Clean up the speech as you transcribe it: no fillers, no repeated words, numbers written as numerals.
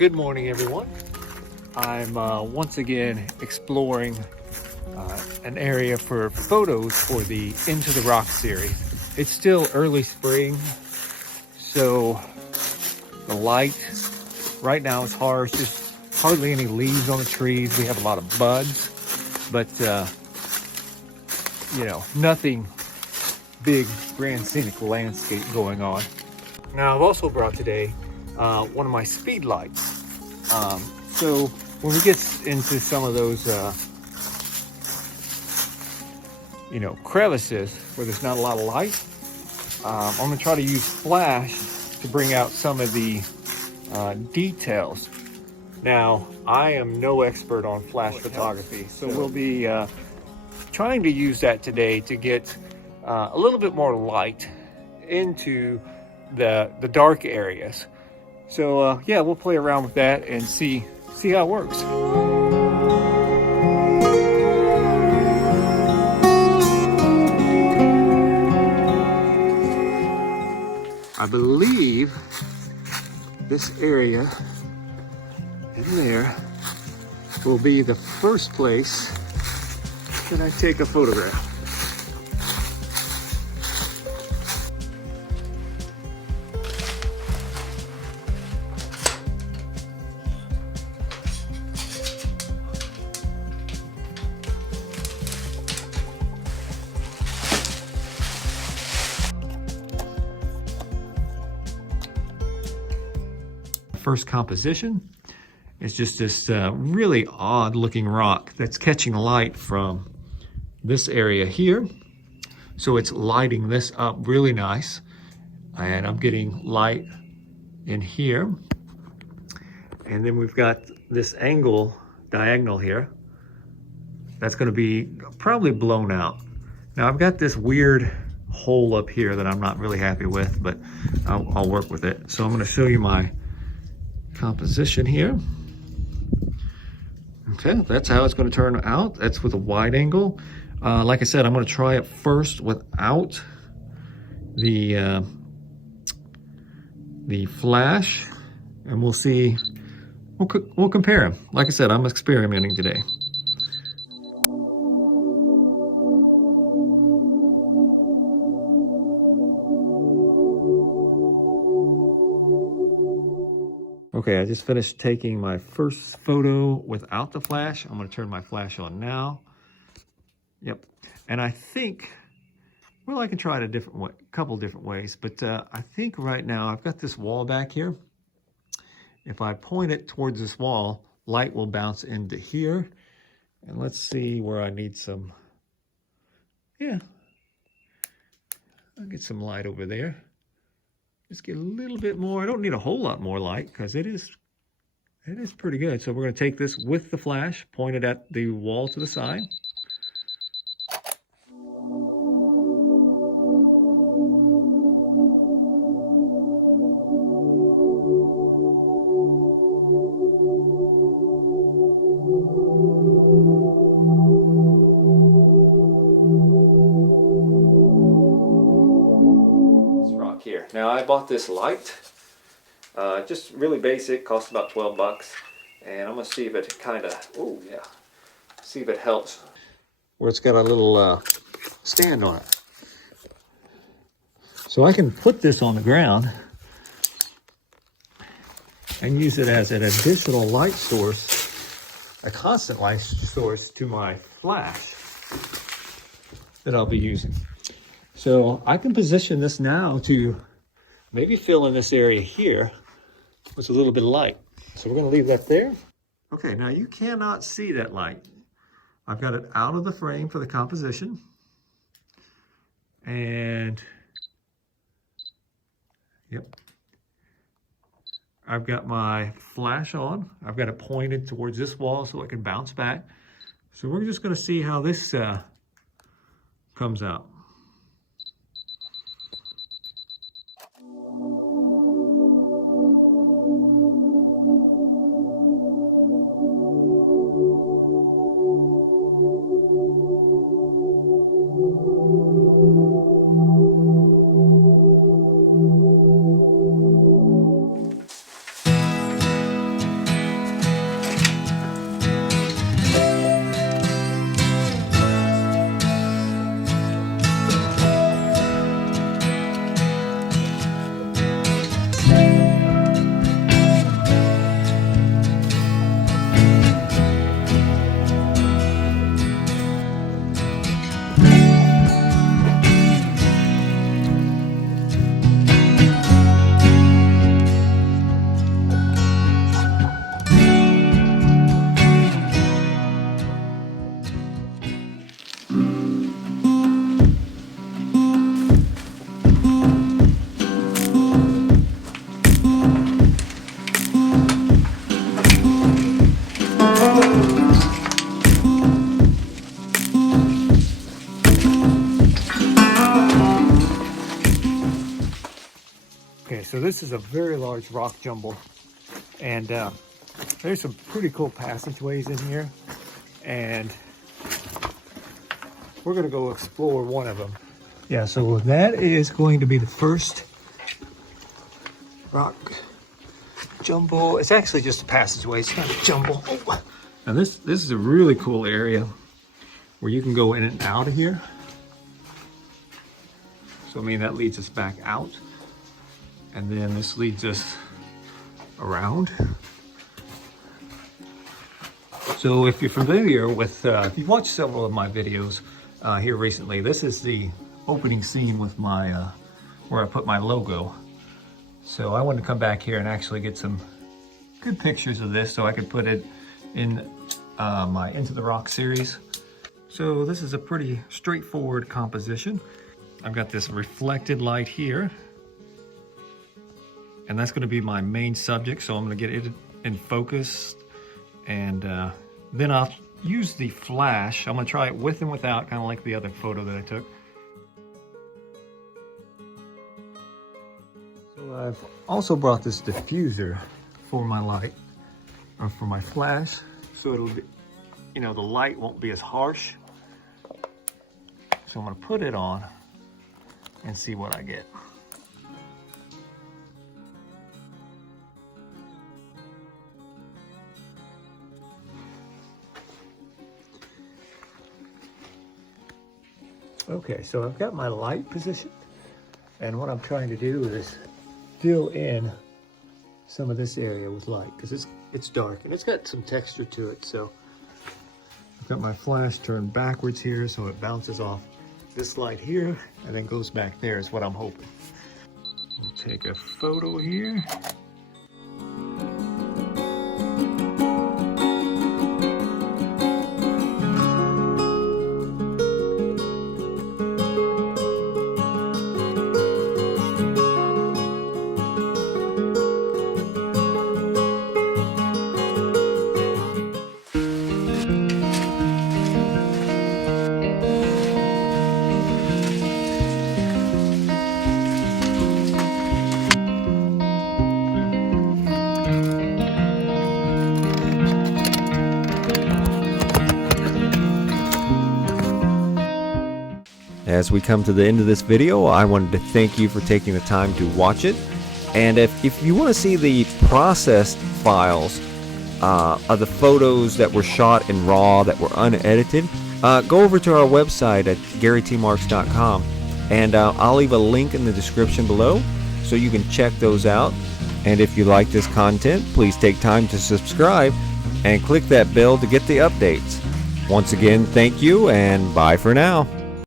Good morning, everyone. I'm once again exploring an area for photos for the Into the Rock series. It's still early spring, so the light right now is harsh. There's hardly any leaves on the trees. We have a lot of buds, but you know, nothing big, grand scenic landscape going on. Now, I've also brought today one of my speed lights. So when we get into some of those, you know, crevices where there's not a lot of light, I'm gonna try to use flash to bring out some of the details. Now, I am no expert on flash photography, so we'll be trying to use that today to get a little bit more light into the dark areas. So yeah, we'll play around with that and see how it works. I believe this area in there will be the first place that I take a photograph. First composition is just this really odd looking rock that's catching light from this area here. So it's lighting this up really nice. And I'm getting light in here. And then we've got this angle diagonal here. That's gonna be probably blown out. Now I've got this weird hole up here that I'm not really happy with, but I'll work with it. So I'm gonna show you my composition here. Okay, that's how it's going to turn out. That's with a wide angle. Like I said, I'm going to try it first without the flash, and we'll see. We'll compare them. Like I said, I'm experimenting today. Okay, I just finished taking my first photo without the flash. I'm gonna turn my flash on now. Yep, and I think, well, I can try it a different way, couple different ways, but I think right now I've got this wall back here. If I point it towards this wall, light will bounce into here. And let's see where I need some, yeah, I'll get some light over there. Just get a little bit more. I don't need a whole lot more light because it is pretty good. So we're going to take this with the flash, point it at the wall to the side. Here. Now I bought this light, just really basic, cost about 12 bucks, and I'm gonna see if it kind of, oh yeah, see if it helps. Where it's got a little stand on it. So I can put this on the ground and use it as an additional light source, a constant light source to my flash that I'll be using. So I can position this now to maybe fill in this area here with a little bit of light. So we're going to leave that there. Okay, now you cannot see that light. I've got it out of the frame for the composition. And, yep. I've got my flash on. I've got it pointed towards this wall so it can bounce back. So we're just going to see how this comes out. Okay, so this is a very large rock jumble, and there's some pretty cool passageways in here, and we're gonna go explore one of them. Yeah, so that is going to be the first rock jumble. It's actually just a passageway, it's not a jumble. Oh. Now this is a really cool area where you can go in and out of here. So I mean, that leads us back out. And then this leads us around. So if you're familiar with, if you've watched several of my videos here recently, this is the opening scene with my, where I put my logo. So I wanted to come back here and actually get some good pictures of this so I could put it in my Into the Rock series. So this is a pretty straightforward composition. I've got this reflected light here, and that's going to be my main subject, so I'm going to get it in focus, and then I'll use the flash. I'm going to try it with and without, kind of like the other photo that I took. So I've also brought this diffuser for my light, or for my flash, so it'll be, you know, the light won't be as harsh. So I'm going to put it on and see what I get. Okay, so I've got my light positioned, and what I'm trying to do is fill in some of this area with light, because it's dark and it's got some texture to it. So I've got my flash turned backwards here, so it bounces off this light here and then goes back there is what I'm hoping. We'll take a photo here. As we come to the end of this video, I wanted to thank you for taking the time to watch it. And if you want to see the processed files of the photos that were shot in RAW that were unedited, go over to our website at GaryTmarks.com, and I'll leave a link in the description below so you can check those out. And if you like this content, please take time to subscribe and click that bell to get the updates. Once again, thank you, and bye for now.